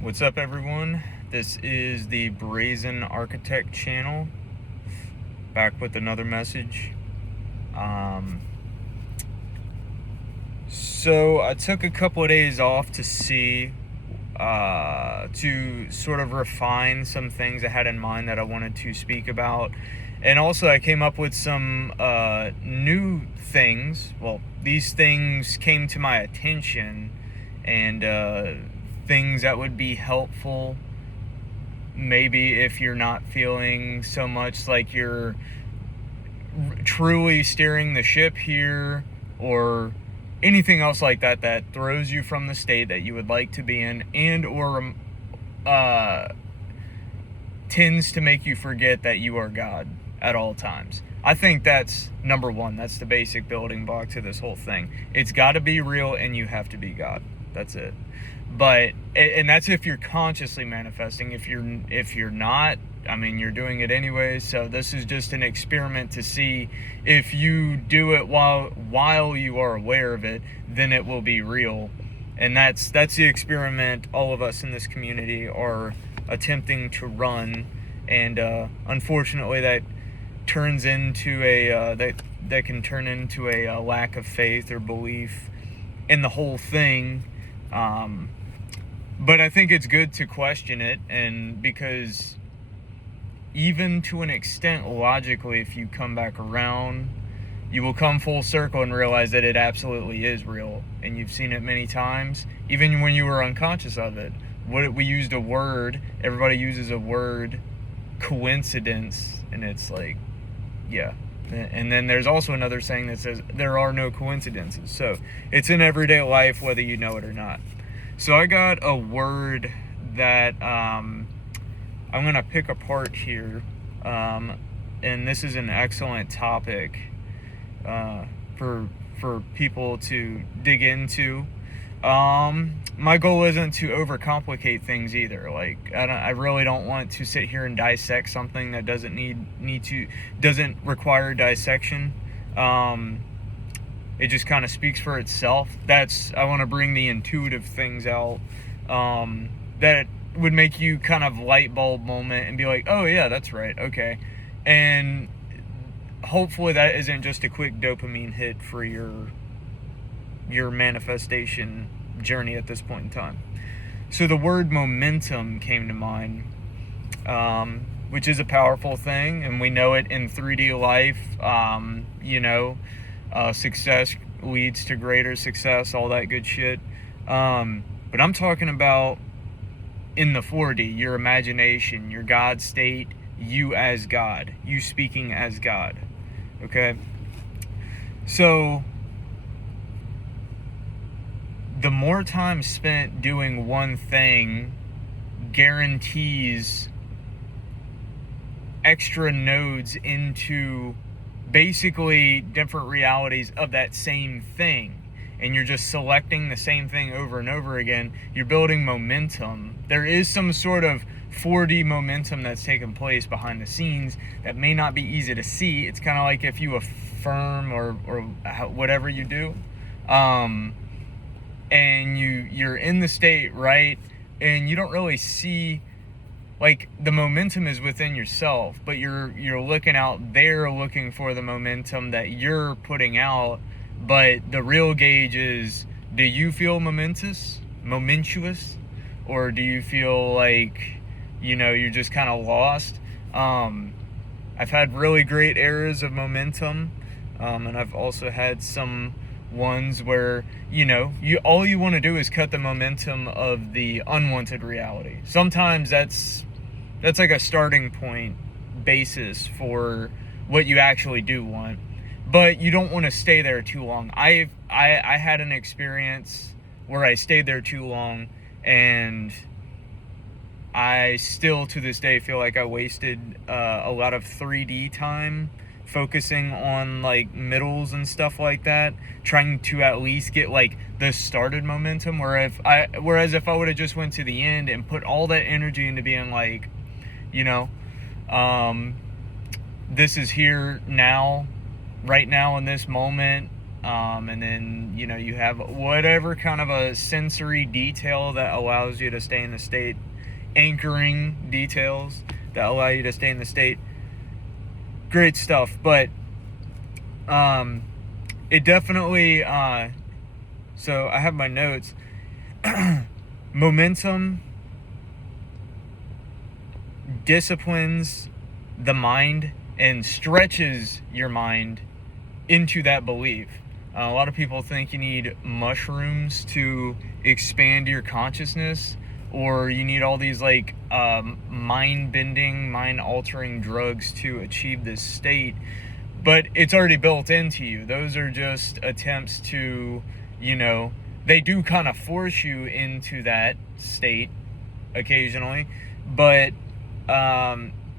What's up, everyone? This is the Brazen Architect channel, back with another message. So I took a couple of days off to to sort of refine some things I had in mind that I wanted to speak about. And also I came up with some new things. Well, these things came to my attention, and things that would be helpful maybe if you're not feeling so much like you're truly steering the ship here, or anything else like that that throws you from the state that you would like to be in, and or uh, tends to make you forget that you are God at all times. I think that's number one. That's the basic building block to this whole thing. It's got to be real, and you have to be God. That's it. But and that's if you're consciously manifesting. If you're not, I mean, you're doing it anyways. So this is just an experiment to see if you do it while you are aware of it, then it will be real. And that's the experiment all of us in this community are attempting to run. And unfortunately, that turns into that can turn into a lack of faith or belief in the whole thing. But I think it's good to question it, and because even to an extent, logically, if you come back around, you will come full circle and realize that it absolutely is real, and you've seen it many times, even when you were unconscious of it. We used a word, everybody uses a word, coincidence, and it's like, yeah. And then there's also another saying that says there are no coincidences. So it's in everyday life, whether you know it or not. So I got a word that I'm going to pick apart here. And this is an excellent topic for people to dig into. My goal isn't to overcomplicate things either. Like, I really don't want to sit here and dissect something that doesn't require dissection. It just kind of speaks for itself. I want to bring the intuitive things out, that would make you kind of light bulb moment and be like, oh yeah, that's right, okay. And hopefully that isn't just a quick dopamine hit for your manifestation journey at this point in time. So the word momentum came to mind, which is a powerful thing, and we know it in 3D life. Success leads to greater success, all that good shit. But I'm talking about in the 4D, your imagination, your God state, you as God, you speaking as God. Okay? So the more time spent doing one thing guarantees extra nodes into basically different realities of that same thing, and you're just selecting the same thing over and over again. You're building momentum. There is some sort of 4D momentum that's taking place behind the scenes that may not be easy to see. It's kind of like if you affirm or whatever you do, and you're in the state, right, and you don't really see, like, the momentum is within yourself, but you're looking out there looking for the momentum that you're putting out. But the real gauge is, do you feel momentous, or do you feel like, you're just kind of lost? I've had really great eras of momentum, and I've also had some ones where all you want to do is cut the momentum of the unwanted reality. Sometimes that's like a starting point basis for what you actually do want, but you don't want to stay there too long. I had an experience where I stayed there too long, and I still to this day feel like I wasted a lot of 3D time focusing on like middles and stuff like that, trying to at least get like the started momentum, whereas if I would have just went to the end and put all that energy into being like, this is here now, right now in this moment, And then, you have whatever kind of a sensory detail that allows you to stay in the state, anchoring details that allow you to stay in the state. Great stuff. But it definitely, so I have my notes. Momentum disciplines the mind and stretches your mind into that belief. A lot of people think you need mushrooms to expand your consciousness, or you need all these like mind-bending, mind-altering drugs to achieve this state, but it's already built into you. Those are just attempts to, they do kind of force you into that state occasionally, but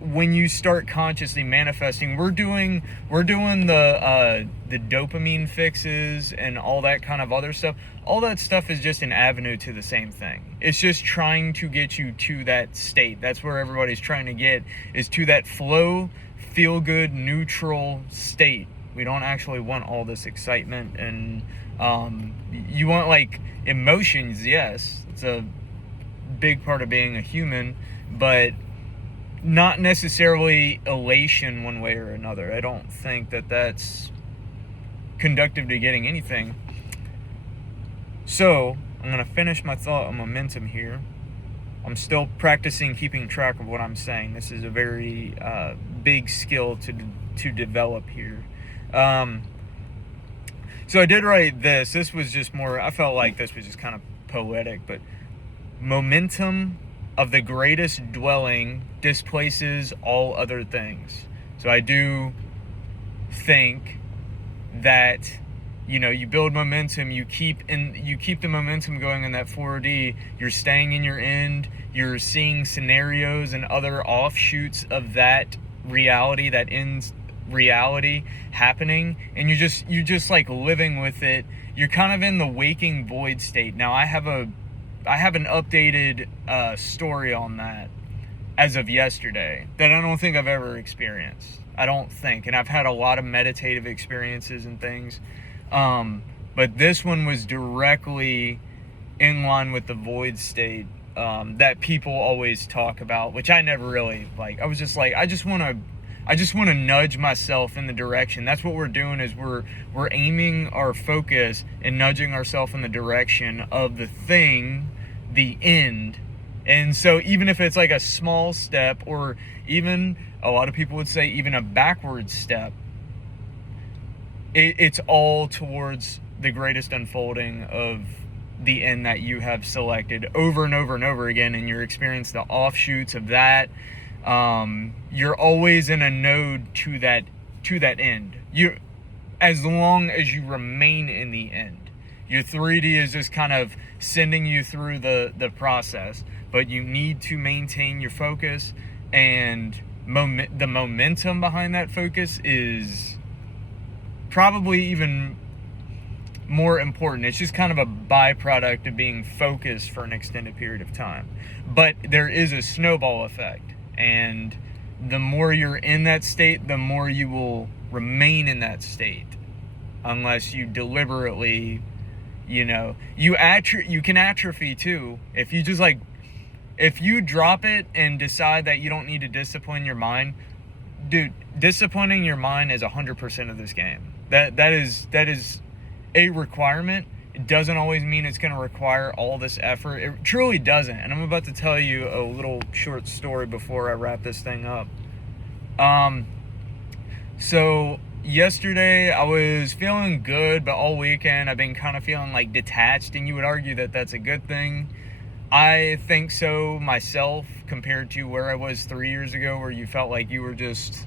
when you start consciously manifesting, we're doing the dopamine fixes and all that kind of other stuff. All that stuff is just an avenue to the same thing. It's just trying to get you to that state. That's where everybody's trying to get, is to that flow, feel good, neutral state. We don't actually want all this excitement, and you want like emotions. Yes, it's a big part of being a human, but not necessarily elation one way or another. I don't think that that's conducive to getting anything. So I'm going to finish my thought on momentum here. I'm still practicing keeping track of what I'm saying. This is a very big skill to develop here. So I did write this. This was just more, I felt like this was just kind of poetic, but momentum of the greatest dwelling displaces all other things. So I do think that, you build momentum, you keep the momentum going in that 4D. You're staying in your end. You're seeing scenarios and other offshoots of that reality, that ends reality happening, and you're just like living with it. You're kind of in the waking void state. Now I have an updated story on that as of yesterday that I don't think I've ever experienced. I don't think. And I've had a lot of meditative experiences and things. But this one was directly in line with the void state that people always talk about, which I never really like. I was just like, I just want to nudge myself in the direction. That's what we're doing, is we're aiming our focus and nudging ourselves in the direction of the thing, the end. And so even if it's like a small step, or even a lot of people would say even a backward step, it's all towards the greatest unfolding of the end that you have selected over and over and over again, and you're experiencing the offshoots of that. You're always in a node to that end. As long as you remain in the end. Your 3D is just kind of sending you through the process, but you need to maintain your focus, and the momentum behind that focus is probably even more important. It's just kind of a byproduct of being focused for an extended period of time. But there is a snowball effect, and the more you're in that state, the more you will remain in that state, unless you deliberately, you can atrophy too. If you just if you drop it and decide that you don't need to discipline your mind, dude, disciplining your mind is 100% of this game. That is a requirement. It doesn't always mean it's going to require all this effort. It truly doesn't. And I'm about to tell you a little short story before I wrap this thing up. So yesterday I was feeling good, but all weekend I've been kind of feeling like detached, and you would argue that that's a good thing. I think so myself, compared to where I was 3 years ago, where you felt like you were just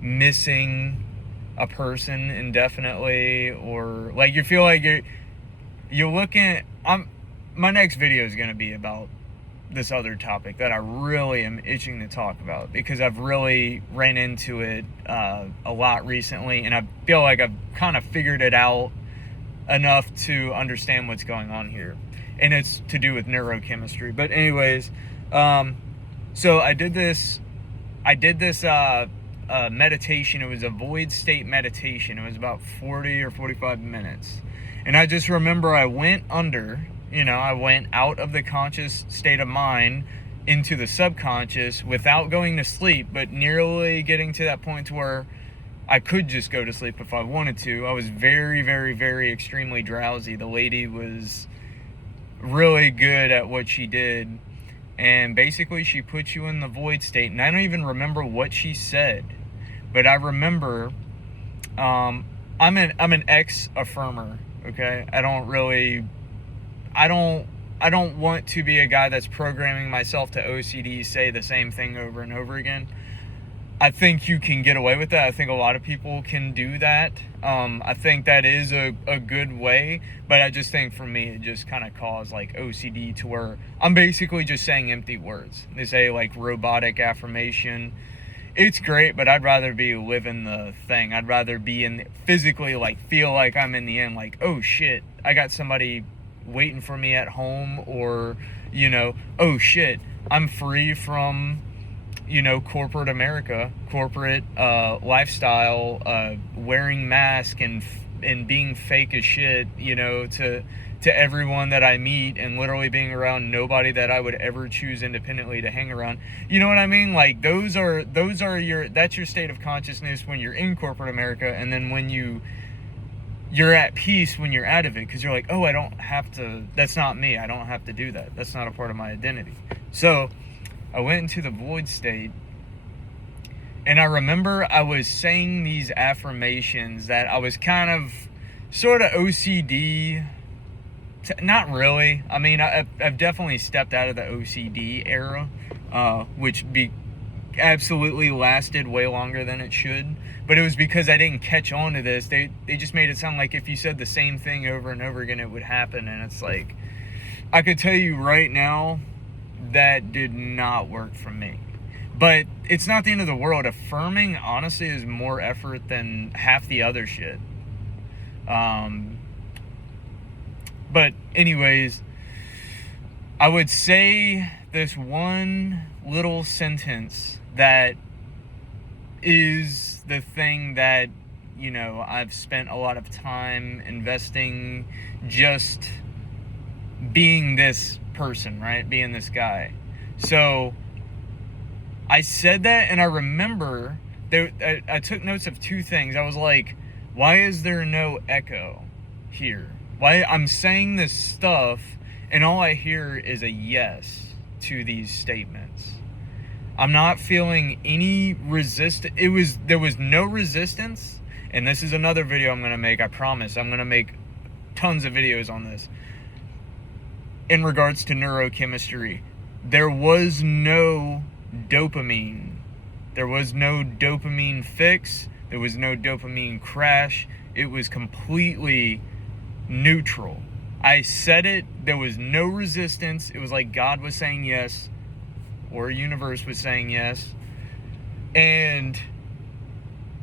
missing a person indefinitely, or like you feel like you're looking. My next video is going to be about this other topic that I really am itching to talk about, because I've really ran into it a lot recently, and I feel like I've kind of figured it out enough to understand what's going on here, and it's to do with neurochemistry. But anyways, so I did this meditation. It was a void state meditation. It was about 40 or 45 minutes. And I just remember I went under, I went out of the conscious state of mind into the subconscious without going to sleep, but nearly getting to that point to where I could just go to sleep if I wanted to. I was very, very, very extremely drowsy. The lady was really good at what she did. And basically she put you in the void state. And I don't even remember what she said. But I remember, I'm an ex-affirmer, okay? I don't want to be a guy that's programming myself to OCD, say the same thing over and over again. I think you can get away with that. I think a lot of people can do that. I think that is a good way, but I just think for me, it just kind of caused like OCD to where I'm basically just saying empty words. They say like robotic affirmation. It's great, but I'd rather be living the thing. I'd rather be physically like feel like I'm in the end, like, oh shit, I got somebody waiting for me at home, or, oh shit, I'm free from, corporate America, corporate lifestyle, wearing masks and being fake as shit, to everyone that I meet, and literally being around nobody that I would ever choose independently to hang around. You know what I mean? Like that's your state of consciousness when you're in corporate America, and then when you're at peace when you're out of it, because you're like, oh, I don't have to, that's not me, I don't have to do that, that's not a part of my identity. So I went into the void state, and I remember I was saying these affirmations that I was kind of sort of OCD, not really. I mean, I've definitely stepped out of the OCD era, which absolutely lasted way longer than it should. But it was because I didn't catch on to this. They just made it sound like if you said the same thing over and over again, it would happen. And it's like, I could tell you right now, that did not work for me. But it's not the end of the world. Affirming, honestly, is more effort than half the other shit. But anyways, I would say this one little sentence that is the thing that, I've spent a lot of time investing just being this person, right? Being this guy. So I said that, and I remember I took notes of two things. I was like, why is there no echo here? Why I'm saying this stuff and all I hear is a yes to these statements. I'm not feeling any there was no resistance. And this is another video I'm going to make. I promise I'm going to make tons of videos on this in regards to neurochemistry. There was no dopamine. There was no dopamine fix. There was no dopamine crash. It was completely neutral. I said it. There was no resistance. It was like God was saying yes, or universe was saying yes. And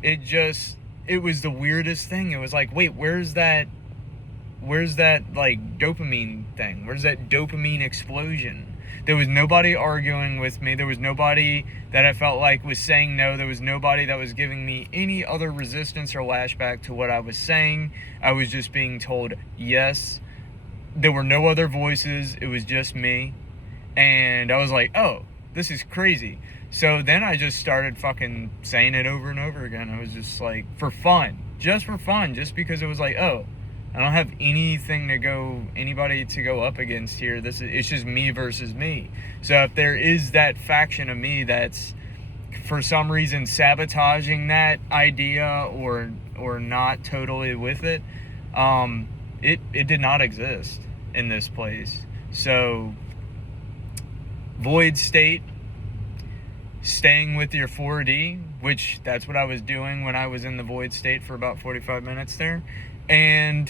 it was the weirdest thing. It was like, wait, where's that like dopamine thing? Where's that dopamine explosion? There was nobody arguing with me. There was nobody that I felt like was saying no. There was nobody that was giving me any other resistance or lashback to what I was saying. I was just being told yes. There were no other voices. It was just me. And I was like, oh, this is crazy. So then I just started fucking saying it over and over again. I was just like, for fun, just because it was like, oh, I don't have anybody to go up against here. It's just me versus me. So if there is that faction of me that's for some reason sabotaging that idea or not totally with it, it did not exist in this place. So void state, staying with your 4D, which that's what I was doing when I was in the void state for about 45 minutes there. And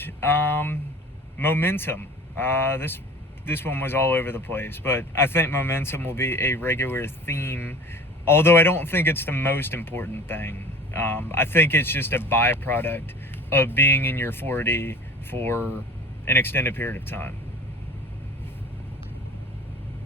momentum. This one was all over the place, but I think momentum will be a regular theme, although I don't think it's the most important thing. I think it's just a byproduct of being in your 4D for an extended period of time.